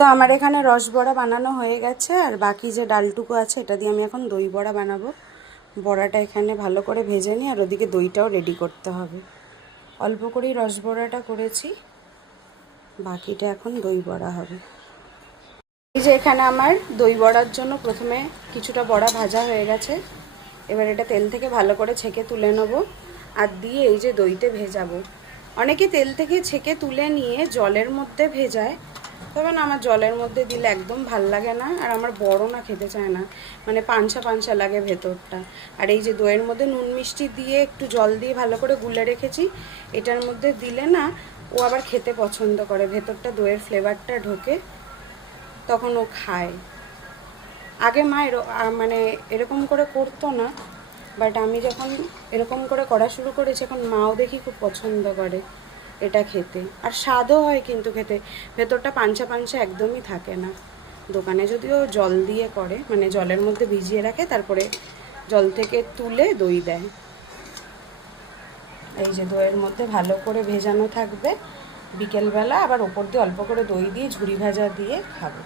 তো আমার এখানে রসবড়া বানানো হয়ে গেছে, আর বাকি যে ডালটুকু আছে এটা দিয়ে আমি এখন দই বড়া বানাবো। বড়াটা এখানে ভালো করে ভেজে নিই, আর ওদিকে দইটাও রেডি করতে হবে। অল্প করেই রসবড়াটা করেছি, বাকিটা এখন দই বড়া হবে। এই যে এখানে আমার দই বড়ার জন্য প্রথমে কিছুটা বড়া ভাজা হয়ে গেছে। এবার এটা তেল থেকে ভালো করে ছেঁকে তুলে নেবো, আর দিয়ে এই যে দইতে ভেজাবো। অনেকে তেল থেকে ছেঁকে তুলে নিয়ে জলের মধ্যে ভেজায়, তবে না, আমার জলের মধ্যে দিলে একদম ভাল লাগে না, আর আমার বড় না খেতে চায় না, মানে পাঞ্ছা পাঞ্ছা লাগে ভেতরটা। আর এই যে দইয়ের মধ্যে নুন মিষ্টি দিয়ে একটু জল দিয়ে ভালো করে গুলে রেখেছি, এটার মধ্যে দিলে না ও আবার খেতে পছন্দ করে, ভেতরটা দইয়ের ফ্লেভারটা ঢোকে, তখন ও খায়। আগে মা মানে এরকম করে করতো না, বাট আমি যখন এরকম করে করা শুরু করেছি এখন মাও দেখি খুব পছন্দ করে এটা খেতে, আর স্বাদও হয় কিন্তু খেতে, ভেতরটা পাঞ্চা পাঞ্চা একদমই থাকে না। দোকানে যদিও জল দিয়ে করে, মানে জলের মধ্যে ভিজিয়ে রাখে, তারপরে জল থেকে তুলে দই দেয়। এই যে দইয়ের মধ্যে ভালো করে ভেজানো থাকবে, বিকেলবেলা আবার ওপর দিয়ে অল্প করে দই দিয়ে ঝুরি ভাজা দিয়ে খাবো।